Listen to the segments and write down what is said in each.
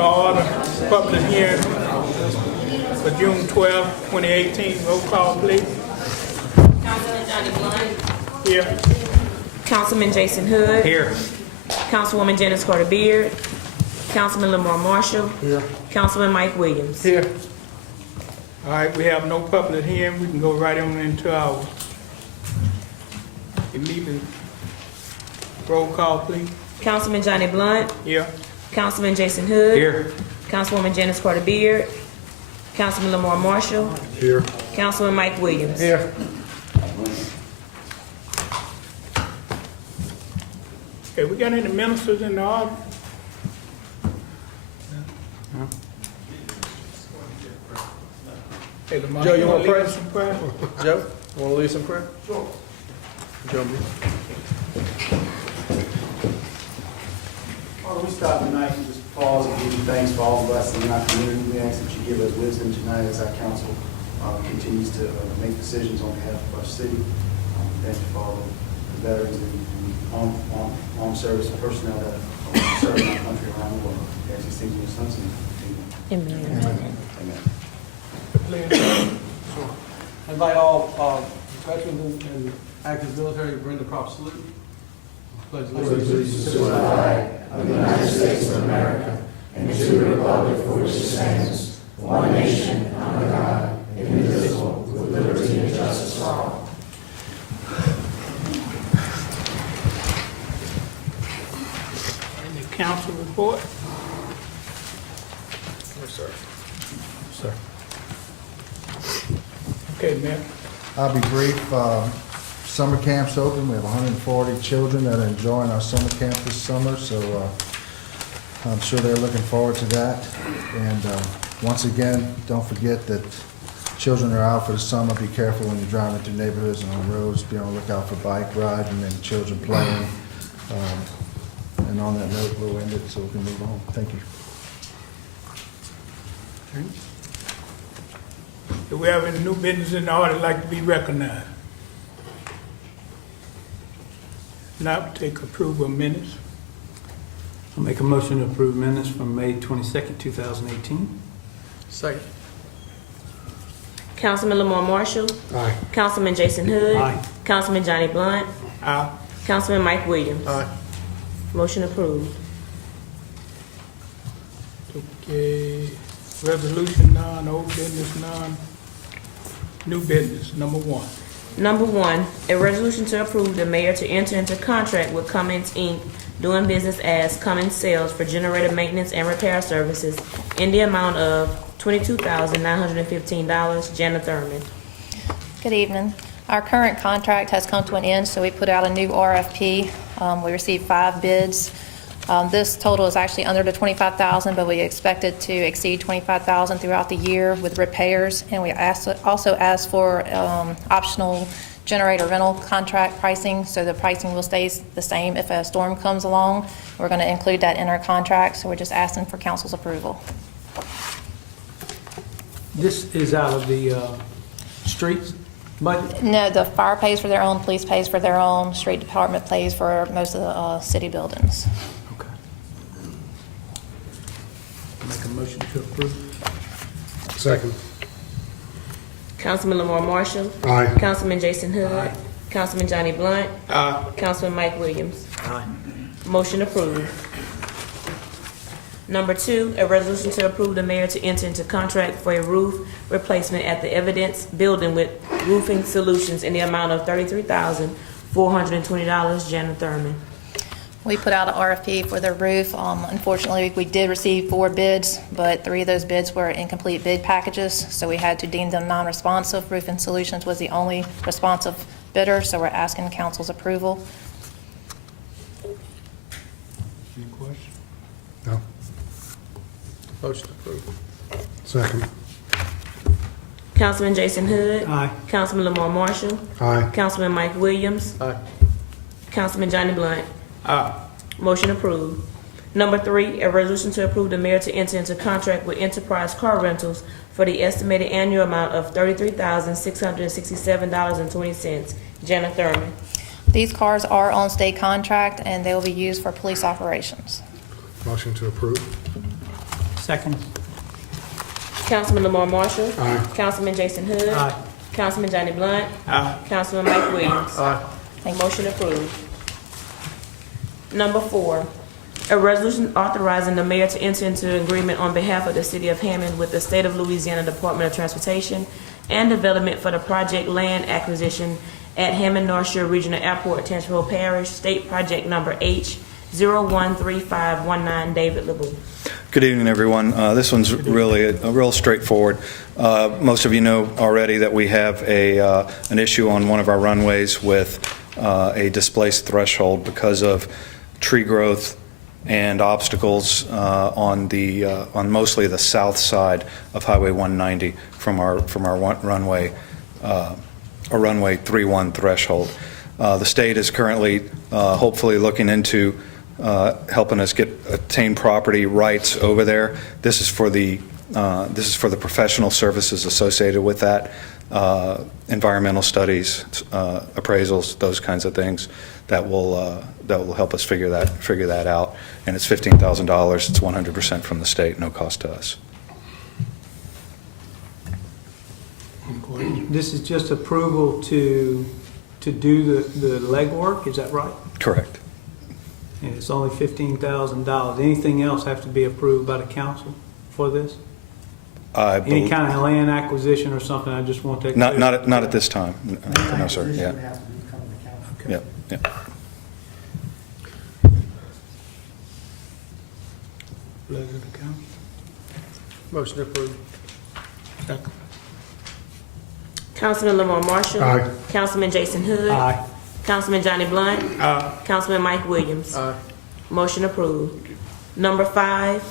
to order public hearing for June 12, 2018. Roll call, please. Councilman Johnny Blunt. Here. Councilman Jason Hood. Here. Councilwoman Janice Carter Beard. Councilman Lamar Marshall. Here. Councilman Mike Williams. Here. All right, we have no public hearing. We can go right on into our immediate roll call, please. Councilman Johnny Blunt. Here. Councilman Jason Hood. Here. Councilwoman Janice Carter Beard. Councilman Lamar Marshall. Here. Councilman Mike Williams. Here. Okay, we got any ministers in the audience? Hey, Lamar, Joe, you want to lead pray? us in prayer? Joe, you want to lead some prayer? Sure. Joe, Father, we stop tonight and just pause and give you thanks for all the blessings in our community. We ask that you give us wisdom tonight as our council continues to make decisions on behalf of our city. Thank you for all the veterans and armed service personnel that are serving our country around the world. We ask these things in your son's name. Amen. Amen. invite all veterans and active military to bring the proper salute. Pledge allegiance to the flag of the United States of America and to the republic for which it stands, one nation, under God, indivisible, with liberty and justice for all. Any council report? Yes, sir. Sir. Okay, Mayor. I'll be brief. Summer camp's open. We have 140 children that are enjoying our summer camp this summer, so I'm sure they're looking forward to that. And once again, don't forget that children are out for the summer. Be careful when you're driving through neighborhoods and on roads. Be on the lookout for bike riding and children playing. And on that note, we'll end it so we can move on. Thank you. Do we have any new business in the audience like to be recognized? Now, take approval of minutes. I'll make a motion to approve minutes from May 22nd, 2018. Second. Councilman Lamar Marshall. Aye. Councilman Jason Hood. Aye. Councilman Johnny Blunt. Aye. Councilman Mike Williams. Aye. Motion approved. Okay, resolution none, old business none, new business, number one. Number one, a resolution to approve the mayor to enter into contract with Cummins Inc., doing business as Cummins Sales for generator maintenance and repair services in the amount of $22,915. Jana Thurman. Good evening. Our current contract has come to an end, so we put out a new RFP. We received 5 bids. This total is actually under the $25,000, but we expect it to exceed $25,000 throughout the year with repairs. And we also asked for optional generator rental contract pricing, so the pricing will stay the same if a storm comes along. We're going to include that in our contract, so we're just asking for council's approval. This is out of the streets budget? No, the fire pays for their own, police pays for their own, street department pays for most of the city buildings. Okay. Make a motion to approve. Second. Councilman Lamar Marshall. Aye. Councilman Jason Hood. Aye. Councilman Johnny Blunt. Aye. Councilman Mike Williams. Aye. Motion approved. Number two, a resolution to approve the mayor to enter into contract for a roof replacement at the Evidence Building with Roofing Solutions in the amount of $33,420. Jana Thurman. We put out an RFP for the roof. Unfortunately, we did receive 4 bids, but 3 of those bids were incomplete bid packages, so we had to deem them non-responsive. Roofing Solutions was the only responsive bidder, so we're asking council's approval. Any questions? No. Motion approved. Second. Councilman Jason Hood. Aye. Councilman Lamar Marshall. Aye. Councilman Mike Williams. Aye. Councilman Johnny Blunt. Aye. Motion approved. Number three, a resolution to approve the mayor to enter into contract with Enterprise Car Rentals for the estimated annual amount of $33,667.20. Jana Thurman. These cars are on state contract, and they will be used for police operations. Motion to approve. Second. Councilman Lamar Marshall. Aye. Councilman Jason Hood. Aye. Councilman Johnny Blunt. Aye. Councilman Mike Williams. Motion approved. Number 4, a resolution authorizing the mayor to enter into an agreement on behalf of the city of Hammond with the State of Louisiana Department of Transportation and Development for the project land acquisition at Hammond North Shore Regional Airport, Tangipahoa Parish, State Project Number H013519, David LeBeau. Good evening, everyone. This one's really a real straightforward. Most of you know already that we have an issue on one of our runways with a displaced threshold because of tree growth and obstacles on mostly the south side of Highway 190 from our runway 31 threshold. The state is currently hopefully looking into helping us obtain property rights over there. This is for the professional services associated with that, environmental studies, appraisals, those kinds of things that will help us figure that out. And it's $15,000. It's 100% from the state, no cost to us. This is just approval to do the legwork, is that right? Correct. And it's only $15,000. Anything else have to be approved by the council for this? Any kind of land acquisition or something? I just want to. Not at this time. No, sir. Yeah. Would have to come to the council. Okay. Yep. Yep. Pleasure to council. Motion approved. Councilman Lamar Marshall. Aye. Councilman Jason Hood. Aye. Councilman Johnny Blunt. Councilman Mike Williams. Motion approved. Number 5,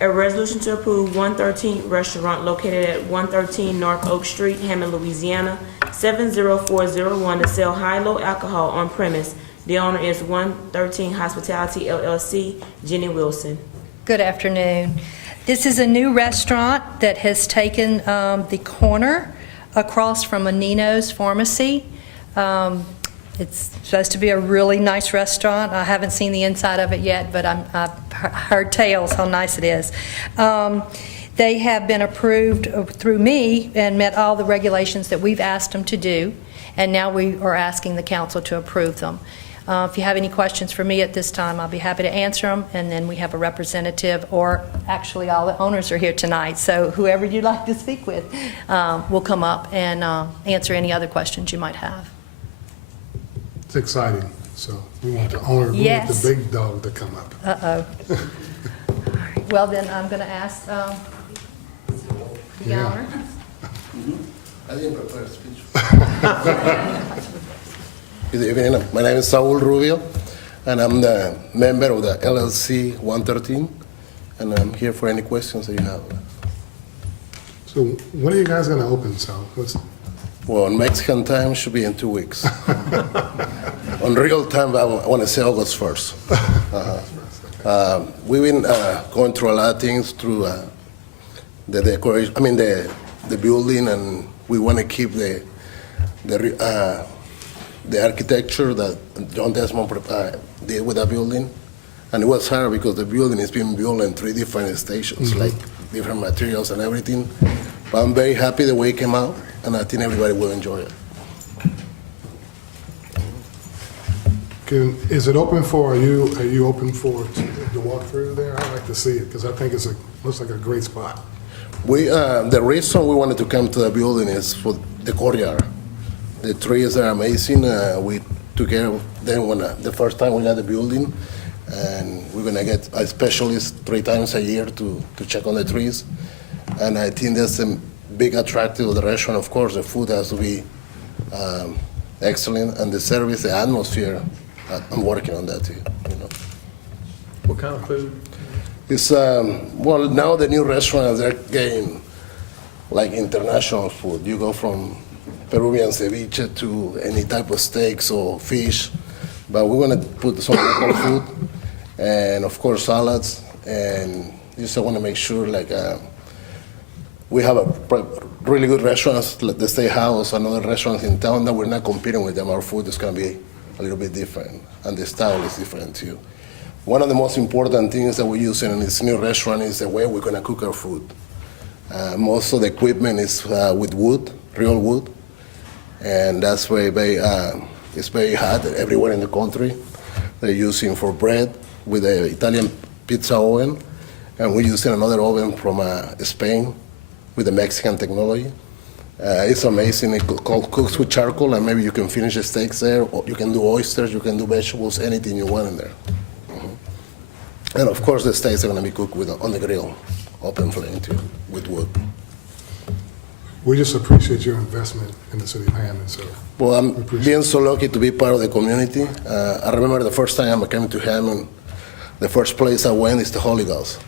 a resolution to approve 113 Restaurant located at 113 North Oak Street, Hammond, Louisiana, 70401 to sell high-low alcohol on premise. The owner is 113 Hospitality LLC, Jenny Wilson. Good afternoon. This is a new restaurant that has taken the corner across from a Nino's Pharmacy. It's supposed to be a really nice restaurant. I haven't seen the inside of it yet, but I've heard tales how nice it is. They have been approved through me and met all the regulations that we've asked them to do, and now we are asking the council to approve them. If you have any questions for me at this time, I'll be happy to answer them, and then we have a representative, or actually all the owners are here tonight, so whoever you'd like to speak with will come up and answer any other questions you might have. It's exciting, so we want the owner, we want Yes. the big dog to come up. Uh-oh. All right. Well, then I'm going to ask the Yeah. owner. I didn't prepare a speech. Good evening. My name is Saul Rubio, and I'm the member of the LLC 113, and I'm here for any questions that you have. So when are you guys gonna open, Sal? Well, in Mexican time should be in 2 weeks. On real time, I want to say August 1st. We've been going through a lot of things through the decoration, the building, and we want to keep the architecture that John Desmond did with the building. And it was hard because the building is being built in 3 different stations, like different materials and everything. But I'm very happy the way it came out, and I think everybody will enjoy it. Is it open for, are you open for the walkthrough there? I'd like to see it, because I think looks like a great spot. The reason we wanted to come to the building is for the courtyard. The trees are amazing. We took care of them the first time we got the building, and we're gonna get a specialist 3 times a year to check on the trees. And I think that's a big attractive of the restaurant. Of course, the food has to be excellent, and the service, the atmosphere. I'm working on that too. What kind of food? It's well, now the new restaurants are getting like international food. You go from Peruvian ceviche to any type of steaks or fish, but we're gonna put some local food and of course salads, and just I want to make sure we have a really good restaurants like the Steakhouse and other restaurants in town that we're not competing with them. Our food is gonna be a little bit different, and the style is different too. one of the most important things that we're using in this new restaurant is the way we're going to cook our food. Most of the equipment is with wood, real wood, and that's why it's very hot everywhere in the country. They're using for bread with the Italian pizza oven, and we're using another oven from Spain with the Mexican technology. It's amazing. It cooks with charcoal, and maybe you can finish the steaks there, or you can do oysters, you can do vegetables, anything you want in there. And of course, the steaks are going to be cooked on the grill, open flame too, with wood. We just appreciate your investment in the city of Hammond, sir. Well, I'm being so lucky to be part of the community. I remember the first time I came to Hammond, the first place I went is the Holy Ghost.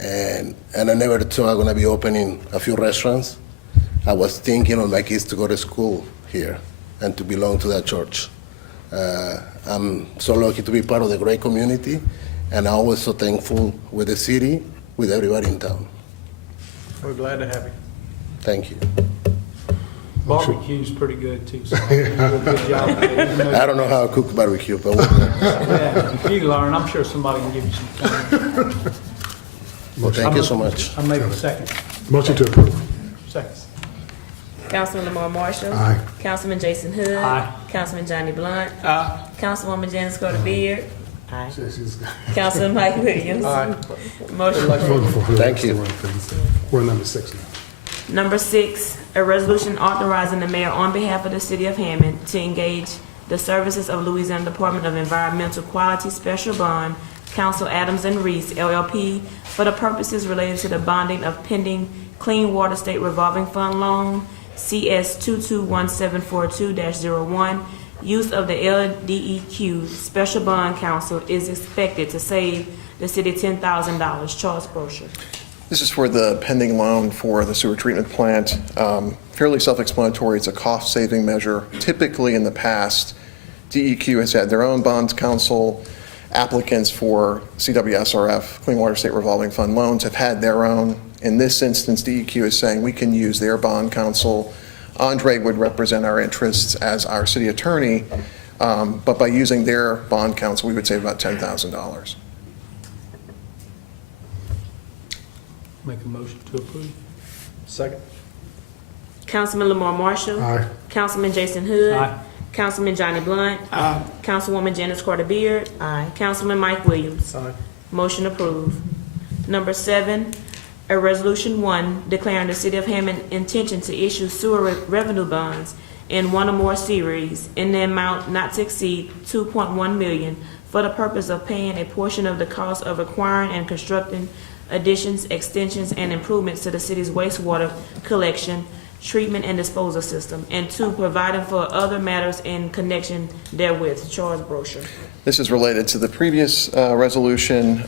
And I never thought I'm going to be opening a few restaurants. I was thinking of my kids to go to school here and to belong to that church. I'm so lucky to be part of the great community, and I'm always so thankful with the city, with everybody in town. We're glad to have you. Thank you. Barbecue's pretty good too, so you do a good job with it. I don't know how to cook barbecue, but Yeah, you learn. I'm sure somebody can give you some time. well, thank you so much. I make a second. Motion to approve. Second. Councilman Lamar Marshall. Aye. Councilman Jason Hood. Aye. Councilman Johnny Blunt. Aye. Councilwoman Janice Carter Beard. Aye. She's- Councilman Mike Williams. Aye. Motion Voting approved. for her. Thank you. We're on number 6 now. Number 6, a resolution authorizing the mayor on behalf of the city of Hammond to engage the services of Louisiana Department of Environmental Quality Special Bond, Council Adams and Reese, LLP, for the purposes related to the bonding of pending Clean Water State Revolving Fund Loan, CS 221742-01. Use of the LDEQ Special Bond Council is expected to save the city $10,000. Charles Brocher. This is for the pending loan for the sewer treatment plant. Fairly self-explanatory. It's a cost-saving measure. Typically, in the past, DEQ has had their own bonds council. Applicants for CWSRF, Clean Water State Revolving Fund loans, have had their own. In this instance, DEQ is saying we can use their bond council. Andre would represent our interests as our city attorney, but by using their bond council, we would save about $10,000. Make a motion to approve. Second. Councilman Lamar Marshall. Aye. Councilman Jason Hood. Aye. Councilman Johnny Blunt. Aye. Councilwoman Janice Carter Beard. Aye. Councilman Mike Williams. Aye. Motion approved. Number 7, a resolution 1 declaring the city of Hammond intention to issue sewer revenue bonds in one or more series in the amount not to exceed $2.1 million for the purpose of paying a portion of the cost of acquiring and constructing additions, extensions, and improvements to the city's wastewater collection, treatment, and disposal system, and 2, providing for other matters in connection therewith. Charles Brocher. This is related to the previous resolution.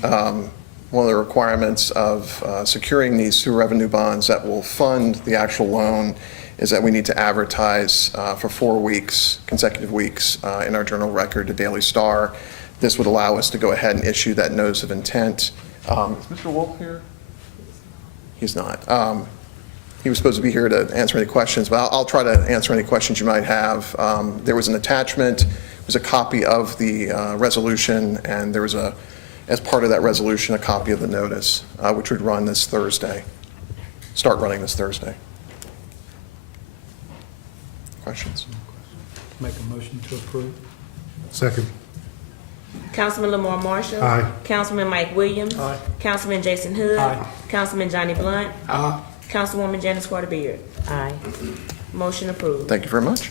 One of the requirements of securing these sewer revenue bonds that will fund the actual loan is that we need to advertise for 4 weeks, consecutive weeks, in our journal record, the Daily Star. This would allow us to go ahead and issue that notice of intent. Is Mr. Wolf here? He's not. He was supposed to be here to answer any questions, but I'll try to answer any questions you might have. There was an attachment, it was a copy of the resolution, and there was as part of that resolution, a copy of the notice, which would run this Thursday, start running this Thursday. Questions? Make a motion to approve. Second. Councilman Lamar Marshall. Aye. Councilman Mike Williams. Aye. Councilman Jason Hood. Aye. Councilman Johnny Blunt. Aye. Councilwoman Janice Carter Beard. Aye. Motion approved. Thank you very much.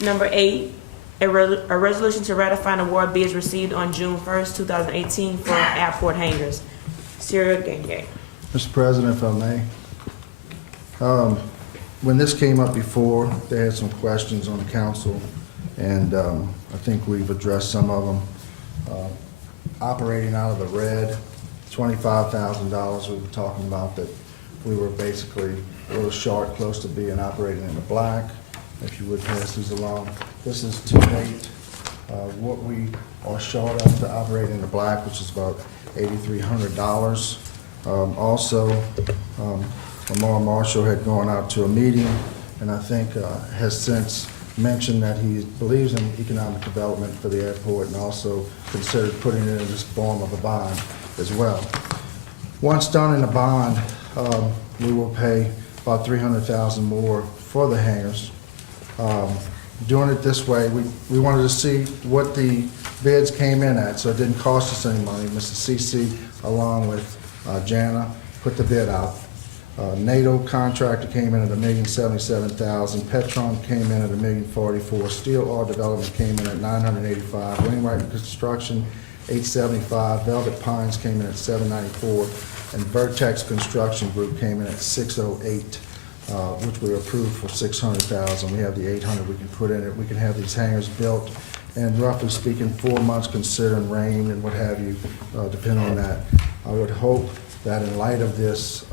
Number 8, a resolution to ratify and award bids received on June 1st, 2018 for airport hangars. Serial Gang. Mr. President, if I may. When this came up before, they had some questions on the council, and I think we've addressed some of them. Operating out of the red, $25,000 we were talking about, that we were basically a little short, close to being operating in the black. If you would pass these along. This is to date what we are short of to operate in the black, which is about $8,300. Also, Lamar Marshall had gone out to a meeting, and I think has since mentioned that he believes in economic development for the airport and also considered putting it in this form of a bond as well. Once done in a bond, we will pay about $300,000 more for the hangars. Doing it this way, we wanted to see what the bids came in at, so it didn't cost us any money. Mr. CC, along with Jana, put the bid out. NATO contractor came in at $1,077,000. Petron came in at $1,044,000. Steel Art Development came in at $985,000. Wainwright Construction, $875,000. Velvet Pines came in at $794,000, and Vertex Construction Group came in at $608,000, which we approved for $600,000. We have the $800,000 we can put in it. We can have these hangars built, and roughly speaking, 4 months considering rain and what have you, depending on that. I would hope that in light of this,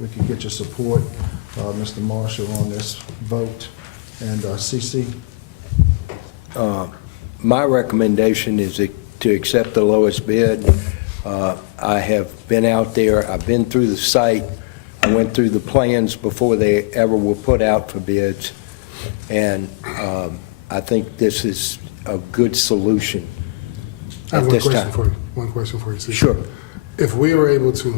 we could get your support, Mr. Marshall, on this vote. And CC? My recommendation is to accept the lowest bid. I have been out there, I've been through the site, I went through the plans before they ever were put out for bids, and I think this is a good solution at this time. One question for you, CC. Sure. If we were able to,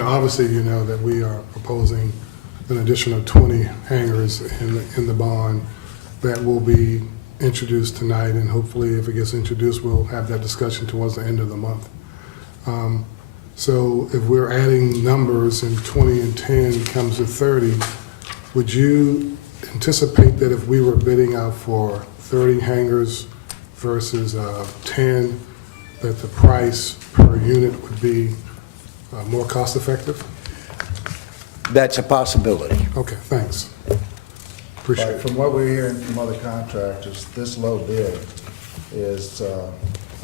obviously you know that we are proposing an additional 20 hangars in the bond that will be introduced tonight, and hopefully if it gets introduced, we'll have that discussion towards the end of the month. So if we're adding numbers and 20 and 10 comes to 30, would you anticipate that if we were bidding out for 30 hangars versus 10, that the price per unit would be more cost effective? That's a possibility. Okay, thanks. Appreciate But it. from what we're hearing from other contractors, this low bid is,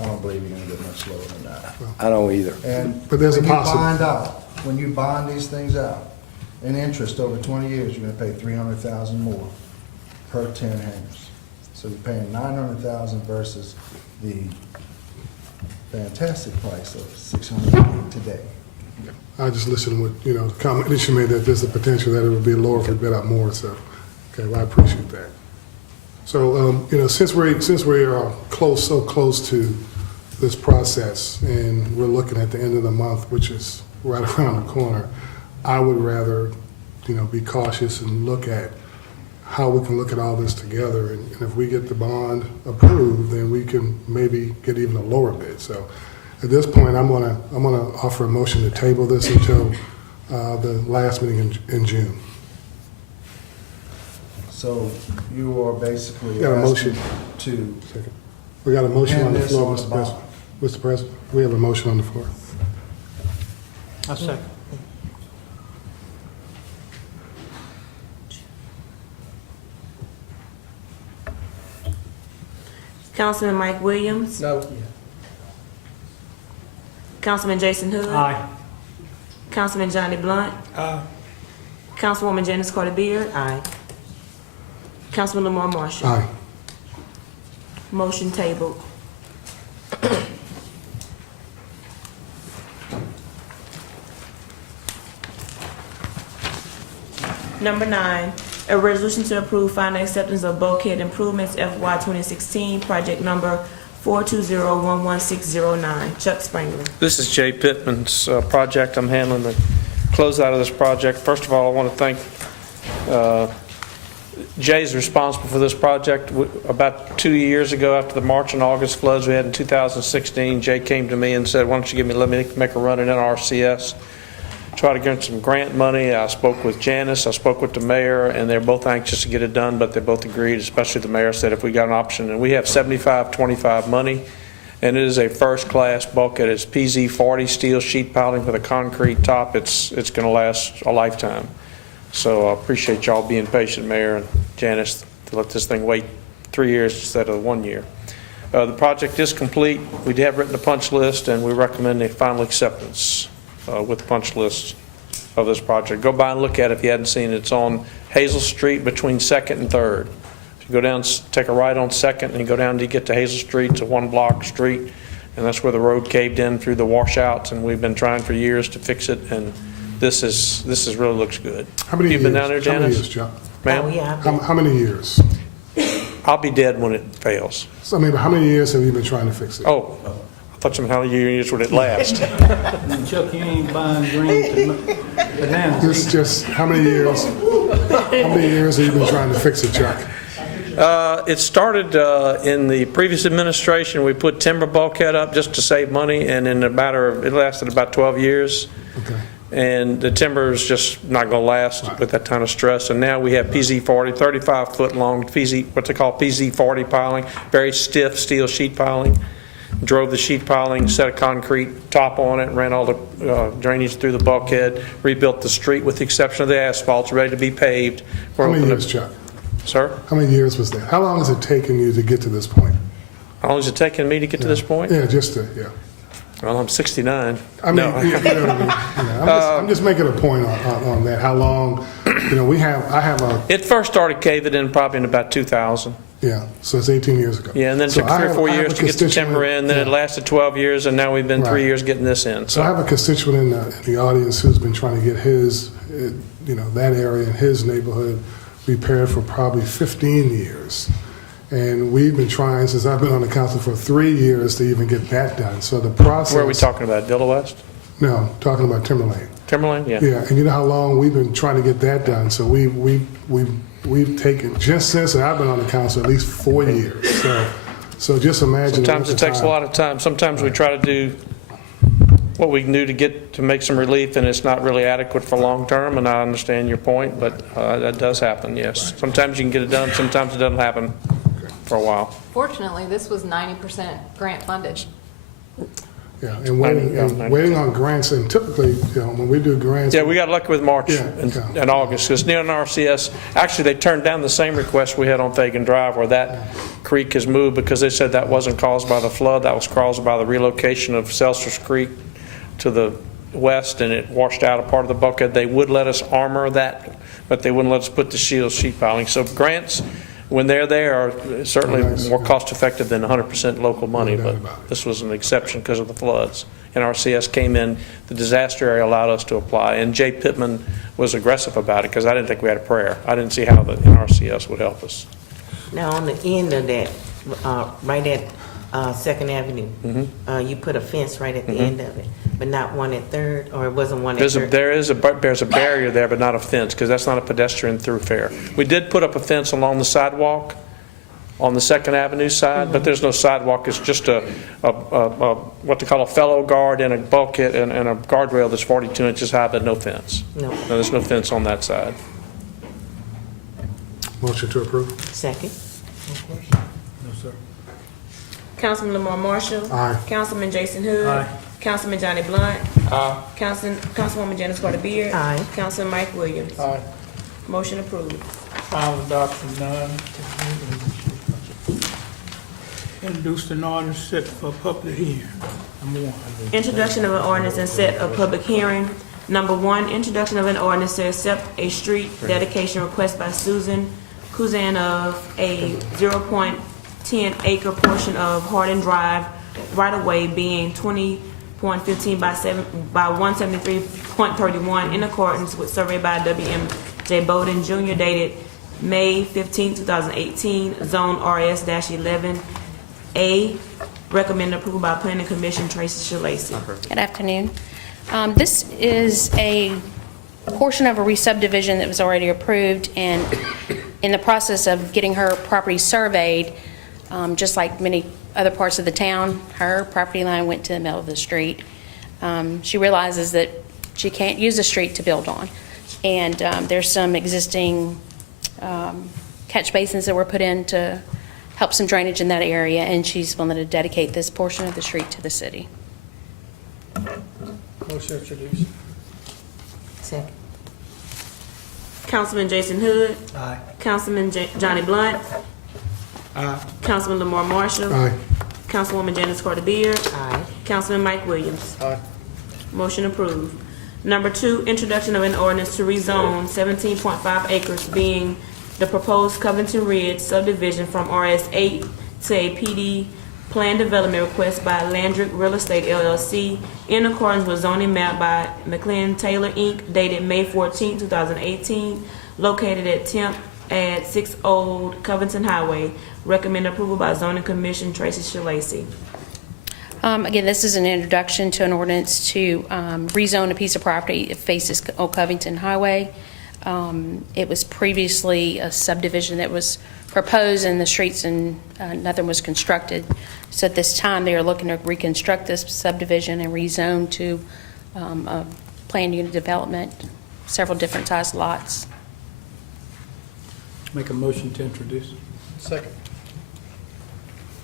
I don't believe you're gonna get much lower than that. I don't either. And But there's a when you possi- bond out, when you bond these things out, in interest over 20 years, you're gonna pay $300,000 more per 10 hangars. So you're paying $900,000 versus the fantastic price of $600,000 today. I just listened with, the comment that you made that there's a potential that it would be lower if we bid out more, so, okay, well, I appreciate that. So, since we are so close to this process, and we're looking at the end of the month, which is right around the corner, I would rather, be cautious and look at how we can look at all this together, and if we get the bond approved, then we can maybe get even a lower bid. So at this point, I'm gonna offer a motion to table this until the last meeting in June. So you are basically Got a asking motion. to We got a motion on the hand this floor, on Mr. the President. bond. Mr. President, we have a motion on the floor. I second. Councilman Mike Williams, No. Councilman Jason Hood, Aye. Councilman Johnny Blunt, Councilwoman Janice Carter Beard, aye. Councilman Lamar Marshall. Aye. Motion tabled. Number 9, a resolution to approve final acceptance of bulkhead improvements FY 2016, project number 420-11609. Chuck Spangler. This is Jay Pittman's project. I'm handling the closeout of this project. First of all, I want to thank Jay's responsible for this project. About 2 years ago, after the March and August floods we had in 2016, Jay came to me and said, why don't you let me make a run at NRCS, try to get some grant money. I spoke with Janice, I spoke with the mayor, and they're both anxious to get it done, but they both agreed, especially the mayor said if we got an option. And we have 75-25 money, and it is a first-class bulkhead. It's PZ40 steel sheet piling with a concrete top. It's going to last a lifetime. So I appreciate y'all being patient, Mayor and Janice, to let this thing wait 3 years instead of 1 year. The project is complete. We have written a punch list, and we recommend a final acceptance with the punch list of this project. Go by and look at it if you hadn't seen it. It's on Hazel Street between 2nd and 3rd. If you go down, take a right on 2nd, and you go down to get to Hazel Street. It's a one-block street, and that's where the road caved in through the washouts, and we've been trying for years to fix it, and this really looks good. How many You've years? been down there, How many Janice? years, Chuck? Oh, Ma'am? yeah. How many years? I'll be dead when it fails. So, I mean, how many years have you been trying to fix it? Oh, I thought you meant how many years would it last? Chuck, you ain't buying green bananas. Just how many years have you been trying to fix it, Chuck? It started in the previous administration. We put timber bulkhead up just to save money, and in a matter of, it lasted about 12 years. Okay. And the timber is just not going to last with that kind of stress. And now we have PZ40, 35-foot long what they call PZ40 piling, very stiff steel sheet piling. Drove the sheet piling, set a concrete top on it, ran all the drainage through the bulkhead, rebuilt the street with the exception of the asphalt. It's ready to be paved. How many years, Chuck? Sir? How many years was that? How long has it taken you to get to this point? How long has it taken me to get to this point? Yeah, just to, yeah. Well, I'm 69. I mean, No. you know what I mean? I'm just making a point on that. How long, I have a... It first started caving in probably in about 2000. Yeah, so it's 18 years ago. Yeah, and then it So took I 3 or have- 4 I have years a to get the timber in, then it constituent- lasted 12 years, and now we've been 3 Right. years getting this in. So I have a constituent in the audience who's been trying to get his, that area in his neighborhood repaired for probably 15 years. And we've been trying, since I've been on the council, for 3 years to even get that done. So the process... Where are we talking about, Dilla West? No, talking about Timberlane. Timberlane, yeah. Yeah, and you know how long we've been trying to get that done. So we've taken, just since I've been on the council, at least 4 years. So just imagine... Sometimes it takes a lot of time. Sometimes we try to do what we can do to make some relief, and it's not really adequate for long term, and I understand your point, but that does happen, yes. Sometimes you can get it done, sometimes it doesn't happen for a while. Fortunately, this was 90% grant funded. Yeah, and waiting on grants, and typically, when we do grants... Yeah, we got lucky with March and August, because near an RCS, actually, they turned down the same request we had on Fagan Drive, where that creek has moved, because they said that wasn't caused by the flood, that was caused by the relocation of Seltzer's Creek to the west, and it washed out a part of the bulkhead. They would let us armor that, but they wouldn't let us put the sheet piling. So grants, when they're there, are certainly more cost-effective than 100% local money, but this was an exception because of the floods. NRCS came in, the disaster area allowed us to apply, and Jay Pittman was aggressive about it because I didn't think we had a prayer. I didn't see how the NRCS would help us. Now, on the end of that, right at 2nd Avenue, you put a fence right at the end of it, but not one at 3rd, or it wasn't one at 3rd? There's a barrier there, but not a fence, because that's not a pedestrian thoroughfare. We did put up a fence along the sidewalk on the 2nd Avenue side, but there's no sidewalk. It's just a what they call a fellow guard and a bulkhead and a guardrail that's 42 inches high, but no fence. No, there's no fence on that side. Motion to approve. Second. No, sir. Councilman Lamar Marshall. Aye. Councilman Jason Hood. Aye. Councilman Johnny Blunt. Councilwoman Janice Carter Beard. Aye. Councilman Mike Williams. Aye. Motion approved. Final adoption, none. Introduced an ordinance set for public hearing. Number 1. Introduction of an ordinance and set a public hearing. Number 1, introduction of an ordinance to accept a street dedication request by Susan Kuzan of a 0.10 acre portion of Hardin Drive right-of-way being 20.15 by 173.31 in accordance with survey by W.M.J. Bowden Jr. dated May 15, 2018, Zone RS-11A. Recommended approval by Planning Commission, Tracy Shalacy. Good afternoon. This is a portion of a re-subdivision that was already approved, and in the process of getting her property surveyed, just like many other parts of the town, her property line went to the middle of the street. She realizes that she can't use the street to build on, and there's some existing catch basins that were put in to help some drainage in that area, and she's willing to dedicate this portion of the street to the city. Motion introduced. Second. Councilman Jason Hood. Aye. Councilman Johnny Blunt. Aye. Councilman Lamar Marshall. Aye. Councilwoman Janice Carter Beard. Aye. Councilman Mike Williams. Aye. Motion approved. Number 2, introduction of an ordinance to rezone 17.5 acres being the proposed Covington Ridge subdivision from RS8 to a PD plan development request by Landrick Real Estate LLC in accordance with zoning map by McLean Taylor Inc. dated May 14, 2018, located at 10th add 6 Old Covington Highway. Recommend approval by zoning commission, Tracy Shalacy. Again, this is an introduction to an ordinance to rezone a piece of property that faces Old Covington Highway. It was previously a subdivision that was proposed in the streets and nothing was constructed. So at this time, they are looking to reconstruct this subdivision and rezone to a planned unit development, several different sized lots. Make a motion to introduce. Second.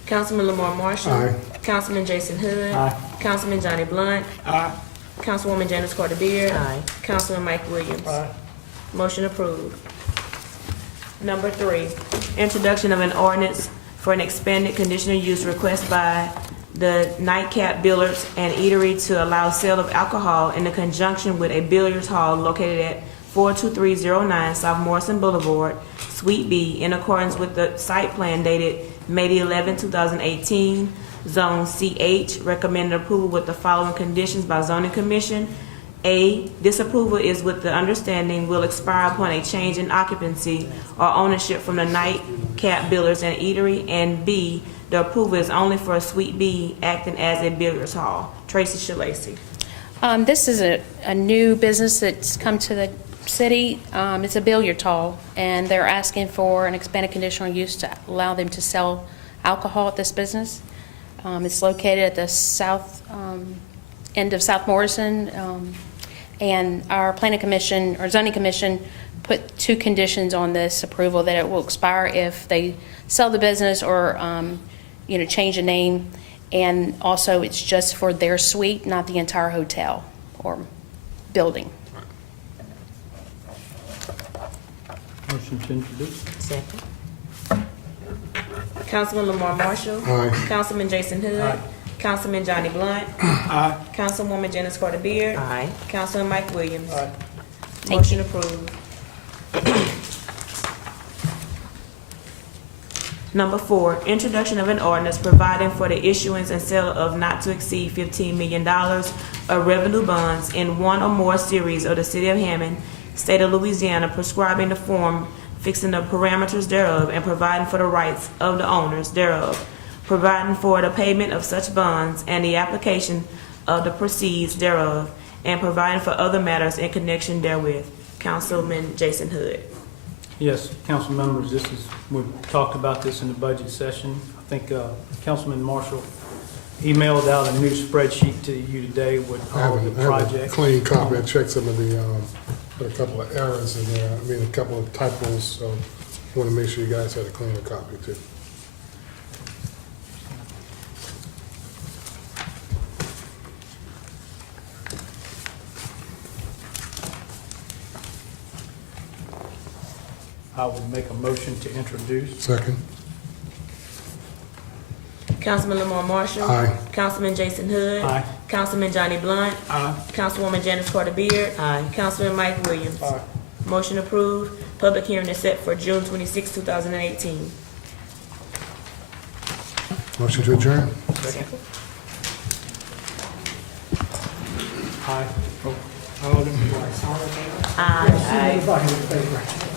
Councilman Lamar Marshall. Aye. Councilman Jason Hood. Aye. Councilman Johnny Blunt. Councilwoman Janice Carter Beard. Councilman Mike Williams. Motion approved. Number 3, introduction of an ordinance for an expanded conditional use request by the Nightcap Billiards and Eatery to allow sale of alcohol in conjunction with a billiards hall located at 42309 South Morrison Boulevard, Suite B, in accordance with the site plan dated May 11, 2018, Zone CH. Recommended approval with the following conditions by Zoning Commission. A, this approval is with the understanding will expire upon a change in occupancy or ownership from the Nightcap Billiards and Eatery. And B, the approval is only for Suite B acting as a billiards hall. Tracy Shalacy. This is a new business that's come to the city. It's a billiard hall, and they're asking for an expanded conditional use to allow them to sell alcohol at this business. It's located at the south end of South Morrison, and our planning commission or zoning commission put 2 conditions on this approval: that it will expire if they sell the business or change the name, and also it's just for their suite, not the entire hotel or building. Motion to introduce. Second. Councilman Lamar Marshall. Aye. Councilman Jason Hood. Councilman Johnny Blunt. Councilwoman Janice Carter Beard. Councilman Mike Williams. Motion approved. Number 4, introduction of an ordinance providing for the issuance and sale of not to exceed $15 million of revenue bonds in one or more series of the City of Hammond, State of Louisiana, prescribing the form, fixing the parameters thereof, and providing for the rights of the owners thereof, providing for the payment of such bonds and the application of the proceeds thereof, and providing for other matters in connection therewith. Councilman Jason Hood. Yes, council members, we talked about this in the budget session. I think Councilman Marshall emailed out a new spreadsheet to you today with all of the I have a projects. clean copy. I checked some of there are a couple of errors in there. I mean, a couple of typos, so I want to make sure you guys had a cleaner copy too. I would make a motion to introduce. Second. Councilman Lamar Marshall. Aye. Councilman Jason Hood. Aye. Councilman Johnny Blunt. Councilwoman Janice Carter Beard. Councilman Mike Williams. Motion approved. Public hearing is set for June 26, 2018. Motion to adjourn. Second. Aye. All them. Aye. Everybody in favor.